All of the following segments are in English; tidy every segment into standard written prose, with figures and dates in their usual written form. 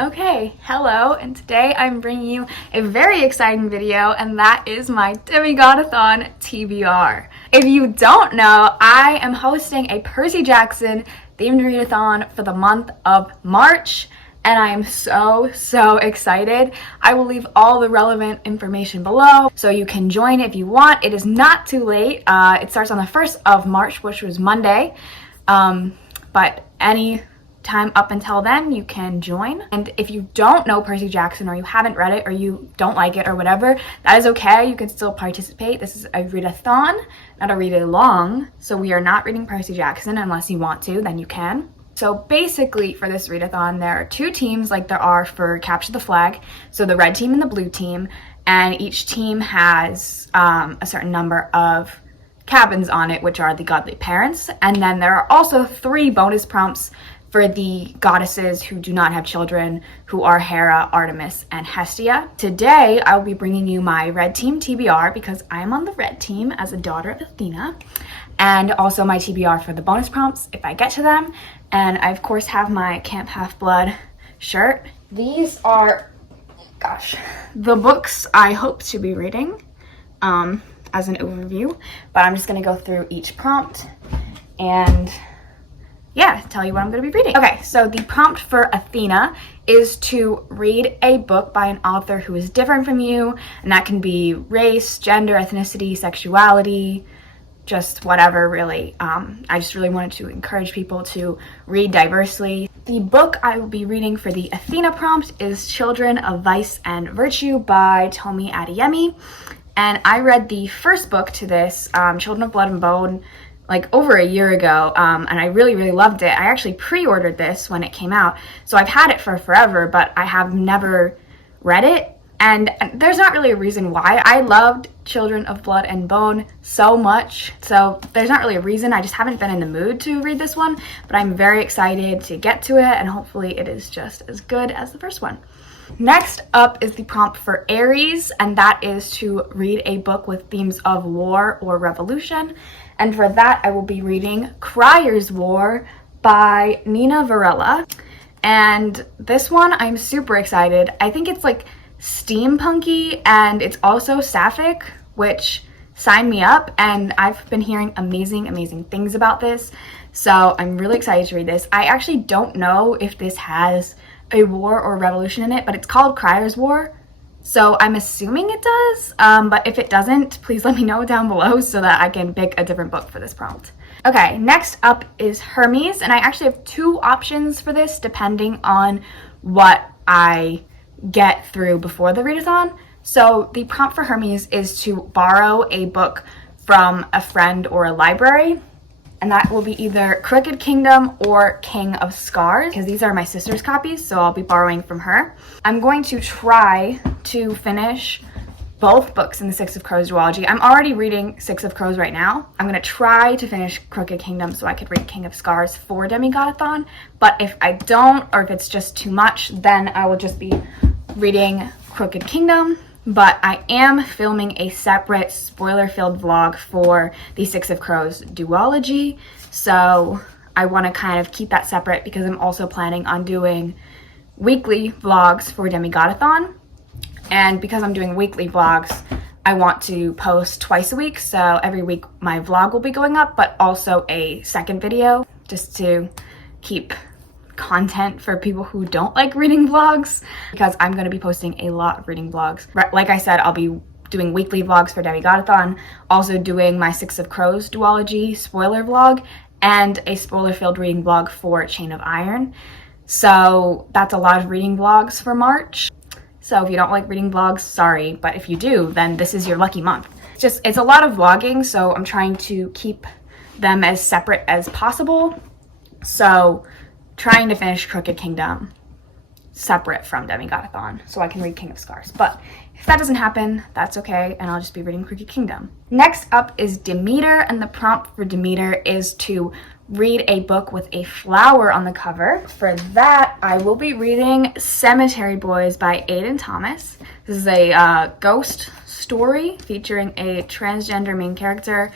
Okay, hello, and today I'm bringing you a very exciting video, and that is my Demigodathon TBR. If you don't know, I am hosting a Percy Jackson themed readathon for the month of March, and I am so excited. I will leave all the relevant information below so you can join if you want. It is not too late. It starts on the 1st of March, which was Monday, but any time up until then you can join. And if you don't know Percy Jackson, or you haven't read it, or you don't like it, or whatever, that is okay. You can still participate. This is a readathon, not a read-along, so we are not reading Percy Jackson. Unless you want to, then you can. So basically for this readathon, there are two teams like there are for Capture the Flag, so the red team and the blue team, and each team has a certain number of cabins on it, which are the godly parents. And then there are also 3 bonus prompts for the goddesses who do not have children, who are Hera, Artemis, and Hestia. Today, I will be bringing you my red team TBR because I am on the red team as a daughter of Athena, and also my TBR for the bonus prompts if I get to them. And I, of course, have my Camp Half-Blood shirt. These are, the books I hope to be reading as an overview, but I'm just gonna go through each prompt and tell you what I'm going to be reading. Okay, so the prompt for Athena is to read a book by an author who is different from you, and that can be race, gender, ethnicity, sexuality, just whatever, really. I just really wanted to encourage people to read diversely. The book I will be reading for the Athena prompt is Children of Vice and Virtue by Tomi Adeyemi, and I read the first book to this, Children of Blood and Bone, like over a year ago, and I really loved it. I actually pre-ordered this when it came out, so I've had it for forever, but I have never read it, and there's not really a reason why. I loved Children of Blood and Bone so much, so there's not really a reason. I just haven't been in the mood to read this one, but I'm very excited to get to it, and hopefully it is just as good as the first one. Next up is the prompt for Aries, and that is to read a book with themes of war or revolution. And for that, I will be reading Crier's War by Nina Varela. And this one, I'm super excited. I think it's like steampunky, and it's also sapphic, which sign me up. And I've been hearing amazing things about this, so I'm really excited to read this. I actually don't know if this has a war or revolution in it, but it's called Crier's War, so I'm assuming it does, but if it doesn't, please let me know down below so that I can pick a different book for this prompt. Okay, next up is Hermes, and I actually have 2 options for this depending on what I get through before the readathon. So the prompt for Hermes is to borrow a book from a friend or a library, and that will be either Crooked Kingdom or King of Scars, because these are my sister's copies, so I'll be borrowing from her. I'm going to try to finish both books in the Six of Crows duology. I'm already reading Six of Crows right now. I'm going to try to finish Crooked Kingdom so I could read King of Scars for Demigodathon, but if I don't, or if it's just too much, then I will just be reading Crooked Kingdom. But I am filming a separate spoiler-filled vlog for the Six of Crows duology, so I want to kind of keep that separate because I'm also planning on doing weekly vlogs for Demigodathon. And because I'm doing weekly vlogs, I want to post twice a week, so every week my vlog will be going up, but also a second video, just to keep content for people who don't like reading vlogs, because I'm going to be posting a lot of reading vlogs. Like I said, I'll be doing weekly vlogs for Demigodathon, also doing my Six of Crows duology spoiler vlog, and a spoiler-filled reading vlog for Chain of Iron. So that's a lot of reading vlogs for March. So if you don't like reading vlogs, sorry, but if you do, then this is your lucky month. It's a lot of vlogging, so I'm trying to keep them as separate as possible. So trying to finish Crooked Kingdom separate from Demigodathon so I can read King of Scars. But if that doesn't happen, that's okay, and I'll just be reading Crooked Kingdom. Next up is Demeter, and the prompt for Demeter is to read a book with a flower on the cover. For that, I will be reading Cemetery Boys by Aiden Thomas. This is a ghost story featuring a transgender main character,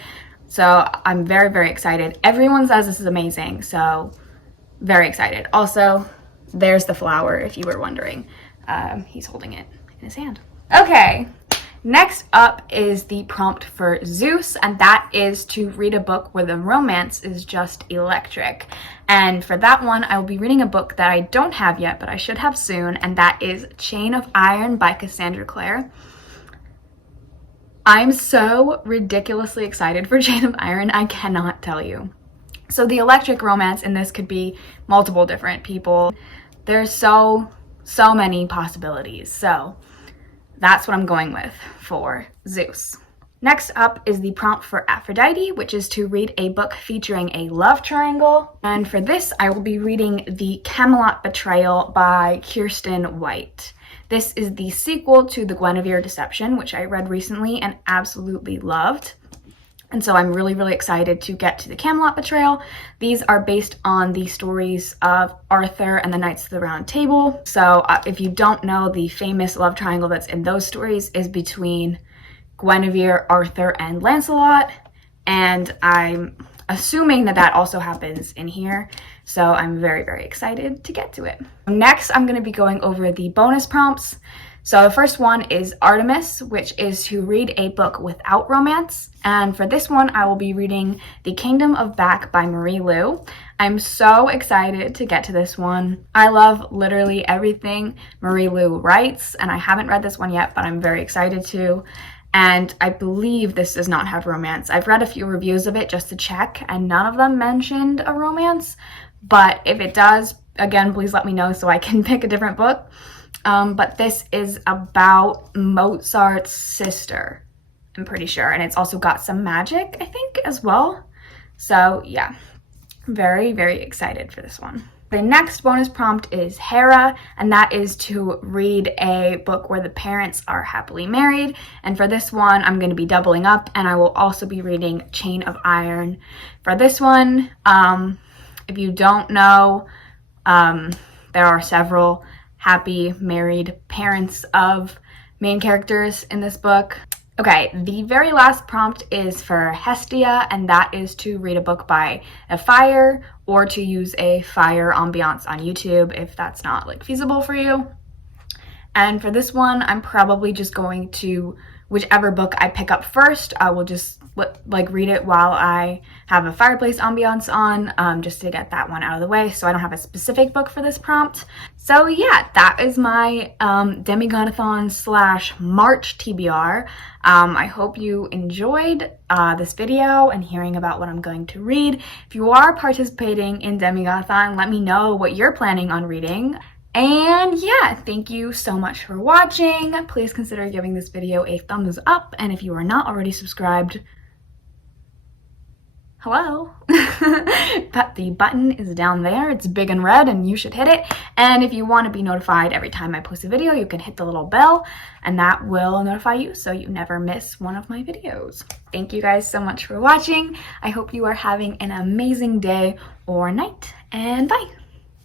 so I'm very excited. Everyone says this is amazing, so very excited. Also, there's the flower, if you were wondering. He's holding it in his hand. Okay, next up is the prompt for Zeus, and that is to read a book where the romance is just electric. And for that one, I will be reading a book that I don't have yet, but I should have soon, and that is Chain of Iron by Cassandra Clare. I'm so ridiculously excited for Chain of Iron, I cannot tell you. So the electric romance in this could be multiple different people. There's so many possibilities, so that's what I'm going with for Zeus. Next up is the prompt for Aphrodite, which is to read a book featuring a love triangle. And for this, I will be reading the Camelot Betrayal by Kirsten White. This is the sequel to the Guinevere Deception, which I read recently and absolutely loved. And so I'm really excited to get to the Camelot Betrayal. These are based on the stories of Arthur and the Knights of the Round Table. So if you don't know, the famous love triangle that's in those stories is between Guinevere, Arthur, and Lancelot. And I'm assuming that that also happens in here. So I'm very excited to get to it. Next, I'm going to be going over the bonus prompts. So the first one is Artemis, which is to read a book without romance. And for this one, I will be reading The Kingdom of Back by Marie Lu. I'm so excited to get to this one. I love literally everything Marie Lu writes, and I haven't read this one yet, but I'm very excited to. And I believe this does not have romance. I've read a few reviews of it just to check, and none of them mentioned a romance. But if it does, again, please let me know so I can pick a different book. But this is about Mozart's sister, I'm pretty sure. And it's also got some magic, I think, as well. So yeah, very excited for this one. The next bonus prompt is Hera, and that is to read a book where the parents are happily married. And for this one, I'm going to be doubling up, and I will also be reading Chain of Iron. For this one, if you don't know, there are several happy married parents of main characters in this book. Okay, the very last prompt is for Hestia, and that is to read a book by a fire or to use a fire ambiance on YouTube if that's not like feasible for you. And for this one, I'm probably just going to, whichever book I pick up first, I will just like read it while I have a fireplace ambiance on, just to get that one out of the way, so I don't have a specific book for this prompt. So yeah, that is my Demigodathon / March TBR. I hope you enjoyed this video and hearing about what I'm going to read. If you are participating in Demigodathon, let me know what you're planning on reading. And yeah, thank you so much for watching. Please consider giving this video a thumbs up, and if you are not already subscribed, hello. But the button is down there. It's big and red and you should hit it. And if you want to be notified every time I post a video, you can hit the little bell and that will notify you so you never miss one of my videos. Thank you guys so much for watching. I hope you are having an amazing day or night, and bye.